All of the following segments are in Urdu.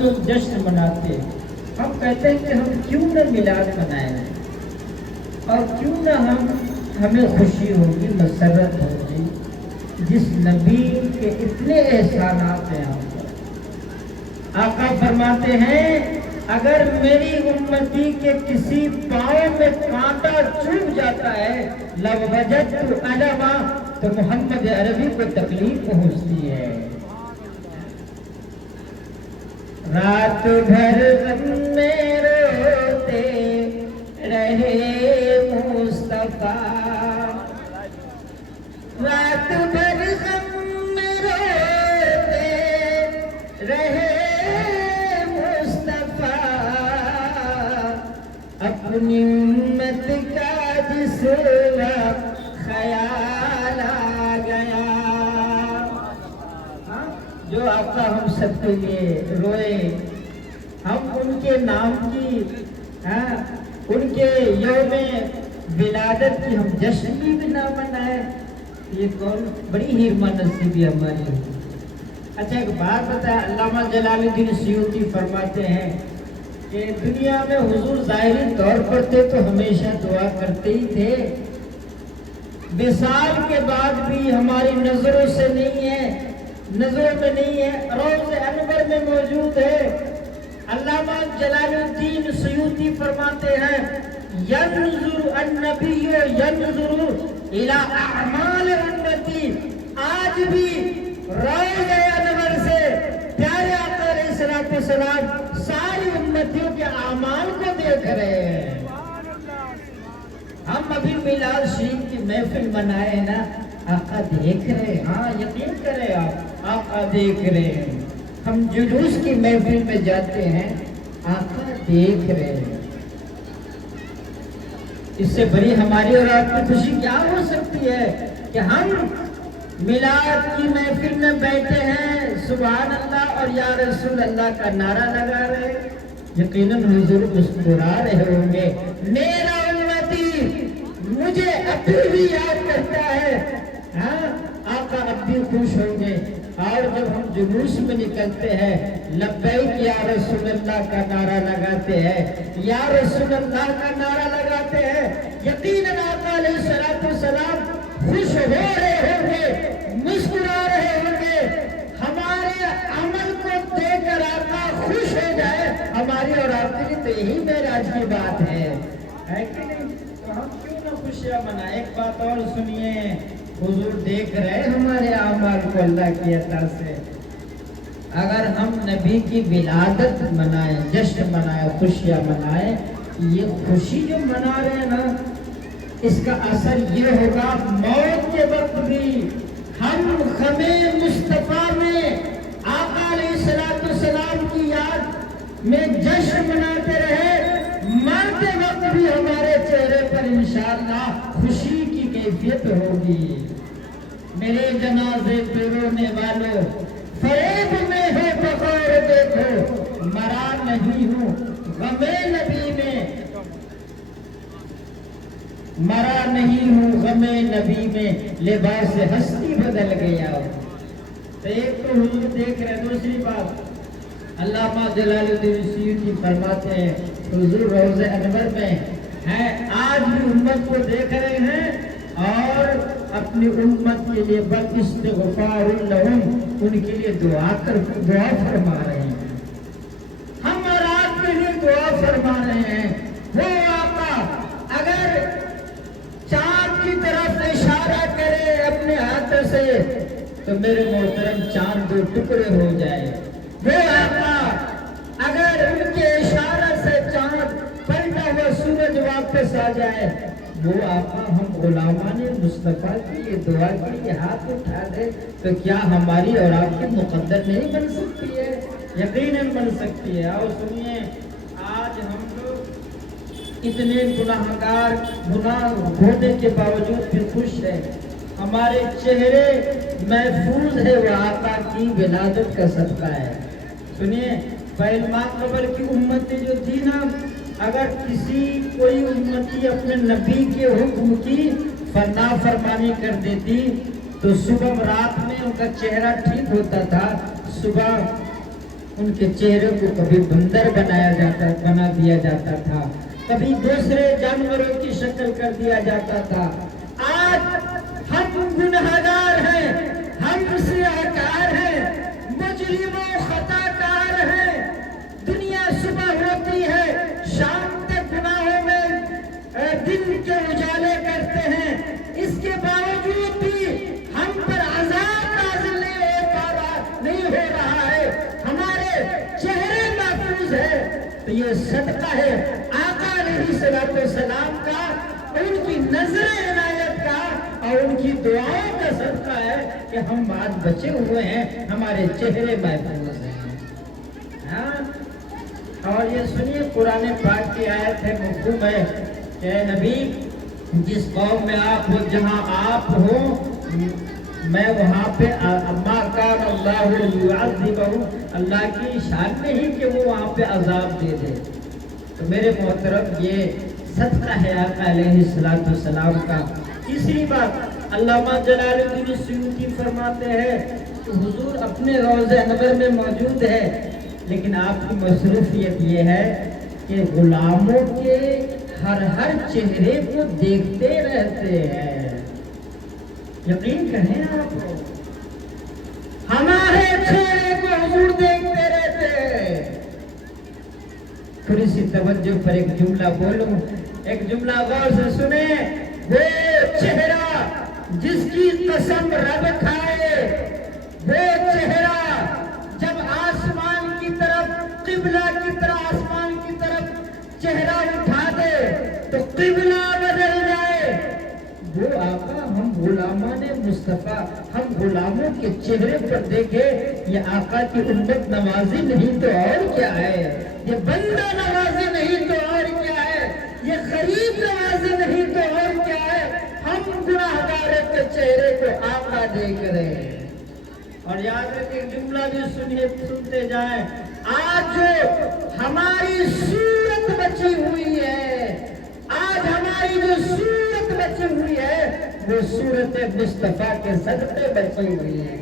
لوگ جشن مناتے ہیں، ہم کہتے ہیں کہ ہم کیوں نہ میلاد منائیں اور کیوں نہ ہمیں خوشی ہوگی، مسرت ہوگی جس نبی کے اتنے احسانات ہیں ہم پر۔ آقا فرماتے ہیں اگر میری امتی کے کسی پاؤں میں کانٹا چبھ جاتا ہے لوجدت علما، تو محمد عربی کو تکلیف پہنچتی ہے۔ رات بھر غم میں روتے رہے مصطفیٰ، رات بھر غم میں روتے رہے مصطفیٰ، اپنی امت کا جس وقت خیال آ گیا۔ جو آقا ہم سب کے لیے روئے، ہم ان کے نام کی ان کے یوم ولادت کی ہم جشن بھی نہ منائے، یہ کون بڑی ہیرما نصیبی ہماری ہے۔ اچھا ایک بات بتایا، علامہ جلال الدین سیوطی فرماتے ہیں کہ دنیا میں حضور ظاہری طور پر تھے تو ہمیشہ دعا کرتے ہی تھے، وصال کے بعد بھی ہماری نظروں سے نہیں ہے، نظروں میں نہیں ہے، روض انور میں موجود ہے۔ علامہ جلال الدین سیوطی فرماتے ہیں ینظر النبی ینظر الی اعمال امتی، آج بھی روض انور سے پیارے آقا علیہ السلام ساری امتیوں کے اعمال کو دیکھ رہے ہیں۔ ہم ابھی میلاد شریف کی محفل منائے نا، آقا دیکھ رہے ہیں، ہاں یقین کریں آپ، آقا دیکھ رہے ہیں۔ ہم جلوس کی محفل میں جاتے ہیں، آقا دیکھ رہے ہیں۔ اس سے بڑی ہماری اور آپ کی خوشی کیا ہو سکتی ہے کہ ہم میلاد کی محفل میں بیٹھے ہیں، سبحان اللہ اور یا رسول اللہ کا نعرہ لگا رہے ہیں۔ یقیناً حضور مسکرا رہے ہوں گے، میرا امتی مجھے ابھی بھی یاد کرتا ہے، آقا اب بھی خوش ہوں گے۔ اور جب ہم جلوس میں نکلتے ہیں، لبیک یا رسول اللہ کا نعرہ لگاتے ہیں، یا رسول اللہ کا نعرہ لگاتے ہیں، یقیناً آقا علیہ السلام خوش ہو رہے ہوں گے، مسکرا رہے ہوں گے۔ ہمارے عمل کو دیکھ کر آقا خوش ہو جائے، ہماری اور آپ کے لیے تو یہی معراج کی بات ہے کہ نہیں؟ تو ہم کیوں نہ خوشیاں منائیں۔ ایک بات اور سنیے، حضور دیکھ رہے ہمارے اعمال کو اللہ کی عطا سے۔ اگر ہم نبی کی ولادت منائیں، جشن منائیں، خوشیاں منائیں، یہ خوشی جو منا رہے ہیں نا، اس کا اثر یہ ہوگا موت کے وقت بھی ہم غم مصطفیٰ میں آقا علیہ السلام کی یاد میں جشن مناتے رہے، مرتے وقت بھی ہمارے چہرے پر انشاءاللہ خوشی کی کیفیت ہوگی۔ میرے جنازے پہ رونے والوں، فریب میں ہو بغور دیکھو، مرا نہیں ہوں غم نبی میں، مرا نہیں ہوں غم نبی میں، لباس ہستی بدل گیا۔ تو ایک تو حضور دیکھ رہے، دوسری بات علامہ جلال الدین سیوطی فرماتے ہیں حضور روض انور میں ہیں، آج بھی امت کو دیکھ رہے ہیں اور اپنی امت کے لیے باستغفار لہم، ان کے لیے دعا فرما رہے ہیں۔ ہم اور آپ کے لیے دعا فرما رہے ہیں۔ وہ آقا اگر چاند کی طرف اشارہ کرے اپنے ہاتھوں سے تو میرے محترم چاند دو ٹکڑے ہو جائے۔ وہ آقا اگر ان کے اشارہ سے چاند پلٹا ہوا سورج واپس آ جائے، وہ آقا ہم غلامان مصطفیٰ کے لیے دعا کے لیے ہاتھ اٹھا دے تو کیا ہماری اور آپ کی مقدر نہیں بن سکتی ہے؟ یقیناً بن سکتی ہے۔ اور سنیے، آج ہم لوگ اتنے گناہگار، گناہ ہونے کے باوجود بھی خوش ہیں، ہمارے چہرے محفوظ ہے، وہ آقا کی ولادت کا صدقہ ہے۔ سنیے، پہلے ماں قبر کی امت جو تھی نا، اگر کوئی امتی اپنے نبی کے حکم کی نافرمانی کر دیتی تو صبح رات میں ان کا چہرہ ٹھیک ہوتا تھا، صبح ان کے چہرے کو کبھی بندر بنا دیا جاتا تھا، کبھی دوسرے جانوروں کی شکل کر دیا جاتا تھا۔ آج ہم گنہگار ہیں، ہم سیاہکار ہیں، مجرم و خطا کار ہیں۔ دنیا صبح ہوتی ہے، شام تک گناہوں میں دن کے اجالے کرتے ہیں، اس کے باوجود بھی ہم پر عذاب نازل نہیں ہو رہا ہے، ہمارے چہرے محفوظ ہے۔ تو یہ صدقہ ہے آقا علیہ الصلوۃ والسلام کا، ان کی نظر عنایت کا اور ان کی دعاؤں کا صدقہ ہے کہ ہم آج بچے ہوئے ہیں، ہمارے چہرے محفوظ ہیں۔ ہاں، اور یہ سنیے قرآن پاک کی آیت ہے، مفہوم ہے کہ اے نبی، جس قوم میں آپ ہو، جہاں آپ ہو، میں وہاں پہ ما کان اللہ لیعذبہم، اللہ کی شان نہیں کہ وہ وہاں پہ عذاب دے دے۔ تو میرے محترم، یہ صدقہ ہے آقا علیہ الصلوۃ والسلام کا۔ تیسری بات، علامہ جلال الدین السیوطی فرماتے ہیں کہ حضور اپنے روضہ انور میں موجود ہے، لیکن آپ کی مصروفیت یہ ہے کہ غلاموں کے ہر چہرے کو دیکھتے رہتے ہیں۔ یقین کریں آپ، ہمارے چہرے کو حضور دیکھتے رہتے ہیں۔ تھوڑی سی توجہ پر ایک جملہ بولوں، ایک جملہ غور سے سنیں۔ وہ چہرہ جس کی قسم رب کھائے، وہ چہرہ جب آسمان کی طرف، قبلہ کی طرف، آسمان کی طرف چہرہ اٹھا دے تو قبلہ بدل جائے۔ وہ آقا ہم غلامان مصطفیٰ، ہم غلاموں کے چہرے پر دیکھے، یہ آقا کی امت نوازی نہیں تو اور کیا ہے، یہ بندہ نوازی نہیں تو اور کیا ہے، یہ غریب نوازی نہیں تو اور کیا ہے۔ ہم گناہگاروں کے چہرے کو آقا دیکھ رہے ہیں۔ اور یاد رکھیں، جملہ بھی سنتے جائیں، آج جو ہماری صورت بچی ہوئی ہے، آج ہماری جو صورت بچی ہوئی ہے، وہ صورت مصطفیٰ کے صدقے بچی ہوئی ہے۔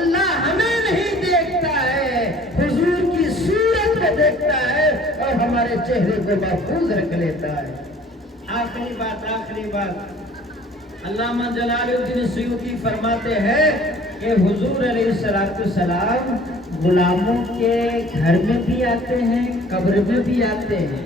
اللہ ہمیں نہیں دیکھتا ہے، حضور کی صورت کو دیکھتا ہے اور ہمارے چہرے کو محفوظ رکھ لیتا ہے۔ آخری بات، علامہ جلال الدین سیوطی فرماتے ہیں کہ حضور علیہ السلام غلاموں کے گھر میں بھی آتے ہیں، قبر میں بھی آتے ہیں،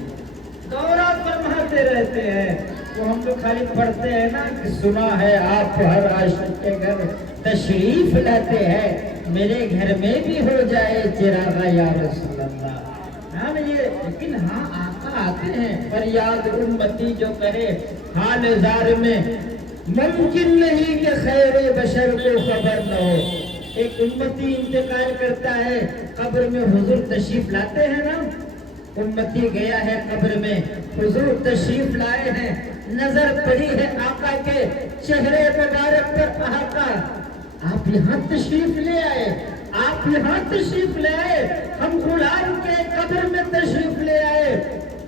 دورہ فرماتے رہتے ہیں۔ تو ہم تو خالی پڑھتے ہیں نا کہ سنا ہے آپ ہر عاشق کے گھر تشریف لاتے ہیں، میرے گھر میں بھی ہو جائے چراغا یا رسول اللہ۔ ہاں یہ، لیکن ہاں آقا آتے ہیں، فریاد امتی جو کرے حال زار میں، ممکن نہیں کہ خیر بشر کو خبر نہ ہو۔ ایک امتی انتقال کرتا ہے، قبر میں حضور تشریف لاتے ہیں نا، امتی گیا ہے قبر میں، حضور تشریف لائے ہیں، نظر پڑی ہے آقا کے چہرے مبارک پر، آقا آپ یہاں تشریف لے آئے، آپ یہاں تشریف لے آئے، ہم غلام کے قبر میں تشریف لے آئے۔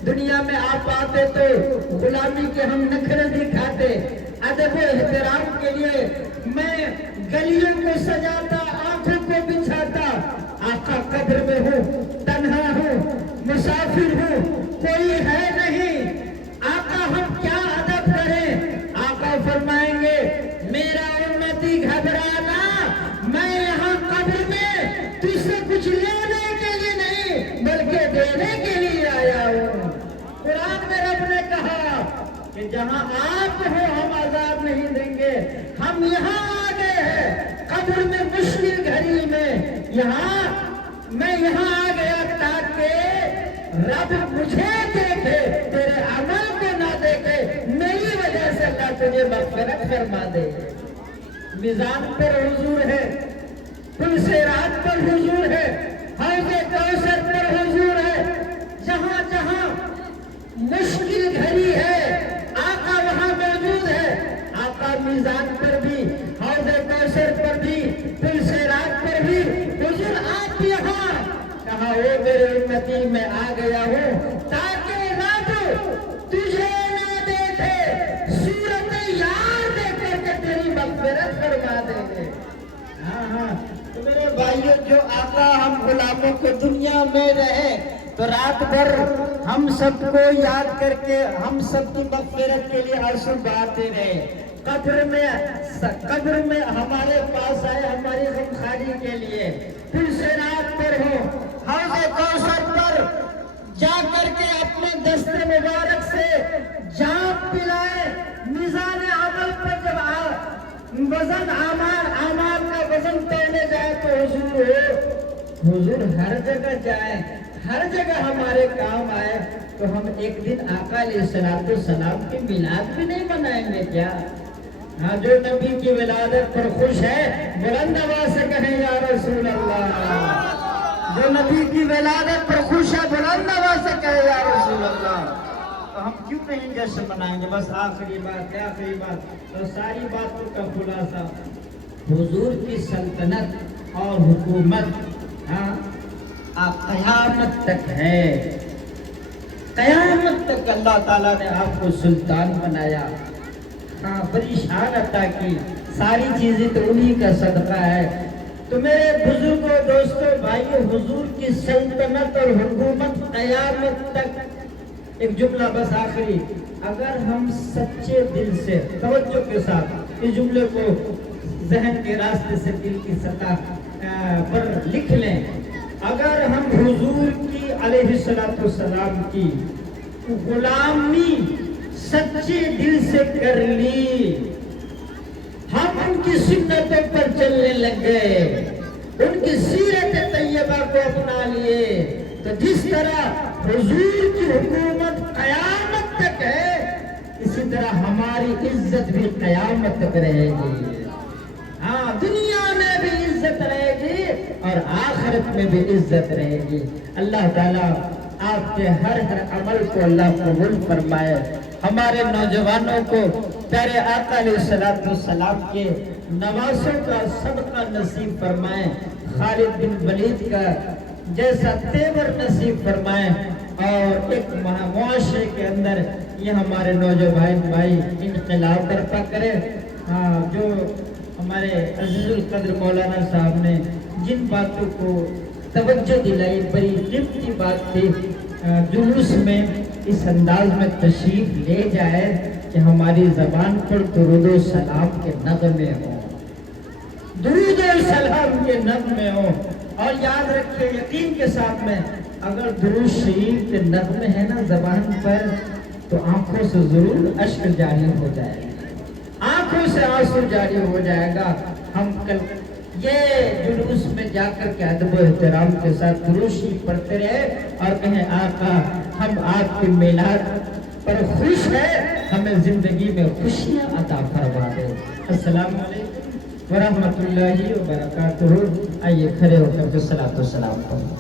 دنیا میں آپ آتے تو غلامی کے ہم نخرے دکھاتے، ادب و احترام کے لیے میں گلیوں کو سجاتا، آنکھوں کو بچھاتا۔ آقا قبر میں ہوں، تنہا ہوں، مسافر ہوں، کوئی ہے نہیں، آقا ہم کیا ادب کریں؟ آقا فرمائیں گے میرا امتی گھبرانا، میں یہاں قبر میں تجھ سے کچھ لینے کے لیے نہیں بلکہ دینے کے لیے آیا ہوں۔ قرآن میں رب نے کہا کہ جہاں آپ ہو ہم عذاب نہیں دیں گے، ہم یہاں آ گئے ہیں قبر میں مشکل گھڑی میں، میں یہاں آ گیا تاکہ رب مجھے دیکھے، تیرے عمل کو نہ دیکھے، میری وجہ سے اللہ تجھے مغفرت فرما دے۔ میزان پر حضور ہے، پل صراط پر حضور ہے، حوض کوثر پر حضور ہے، جہاں جہاں مشکل گھڑی ہے آقا وہاں موجود ہے۔ آقا میزان پر بھی، حوض کوثر پر بھی، پل صراط پر بھی حضور آپ یہاں کہا، وہ میرے امتی میں آ گیا ہوں تاکہ رب تجھے نہ دیکھے، صورت یار دیکھ کر کے تیری مغفرت فرما دیں گے۔ ہاں تو میرے بھائیوں جو آقا ہم غلاموں کو دنیا میں رہے تو رات بھر ہم سب کو یاد کر کے ہم سب کی مغفرت کے لیے آنسو بہاتے رہے. قبر میں ہمارے پاس آئے ہماری غمخواری کے لیے. پھر سے رات پر ہو حوض کوثر پر جا کر کے اپنے دست مبارک سے جام پلائے. میزان عمل پر جب وزن اعمال کا وزن توڑنے جائے تو حضور ہر جگہ جائے, ہر جگہ ہمارے کام آئے. تو ہم ایک دن آقا علیہ السلام کی میلاد بھی نہیں منائیں گے کیا؟ ہاں, جو نبی کی ولادت پر خوش ہے بلند آواز سے کہیں یا رسول اللہ. جو نبی کی ولادت پر خوش ہے بلند آواز سے کہے یا رسول اللہ. تو ہم کیوں نہیں جشن منائیں گے؟ بس آخری بات تو ساری باتوں کا خلاصہ حضور کی سلطنت اور حکومت قیامت تک ہے. قیامت تک اللہ تعالیٰ نے آپ کو سلطان بنایا. بڑی شان عطا کی. ساری چیزیں تو انہی کا صدقہ ہے. تو میرے بزرگوں, دوستوں, بھائیوں, حضور کی سلطنت اور حکومت قیامت تک. ایک جملہ بس آخری, اگر ہم سچے دل سے توجہ کے ساتھ اس جملے کو ذہن کے راستے سے دل کی سطح پر لکھ لیں. اگر ہم حضور کی علیہ السلام کی غلامی سچے دل سے کر لی, ہم ان کی سنتوں پر چلنے لگ گئے, ان کی سیرت طیبہ کو اپنا لیے, تو جس طرح حضور کی حکومت قیامت تک ہے اسی طرح ہماری عزت بھی قیامت تک رہے گی. ہاں, دنیا میں بھی عزت رہے گی اور آخرت میں بھی عزت رہے گی. اللہ تعالیٰ آپ کے ہر عمل کو اللہ قبول فرمائے. ہمارے نوجوانوں کو پیارے آقا علیہ السلام کے نوازوں کا صدقہ نصیب فرمائے. خالد بن ولید کا جیسا تیور نصیب فرمائے اور ایک معاشرے کے اندر یہ ہمارے نوجوان بھائی انقلاب برپا کرے. جو ہمارے عزیز القدر مولانا صاحب نے جن باتوں کو توجہ دلائی, بڑی قیمتی بات تھی. جلوس میں اس انداز میں تشریف لے جائے کہ ہماری زبان پر درود و سلام کے نغمے ہوں, درود و سلام کے نغمے ہوں. اور یاد رکھیے یقین کے ساتھ میں, اگر درود شریف کے نغمے ہیں نا زبان پر تو آنکھوں سے ضرور اشک جاری ہو جائے گا, آنکھوں سے آنسو جاری ہو جائے گا. ہم کل یہ جلوس میں جا کر کے ادب و احترام کے ساتھ درود شریف پڑھتے رہے اور کہیں آقا ہم آپ کی میلاد پر خوش ہیں, ہمیں زندگی میں خوشیاں عطا فرما دے. السلام علیکم ورحمۃ اللہ وبرکاتہ. آئیے کھڑے ہو کر کے صلاۃ و سلام پڑھیں.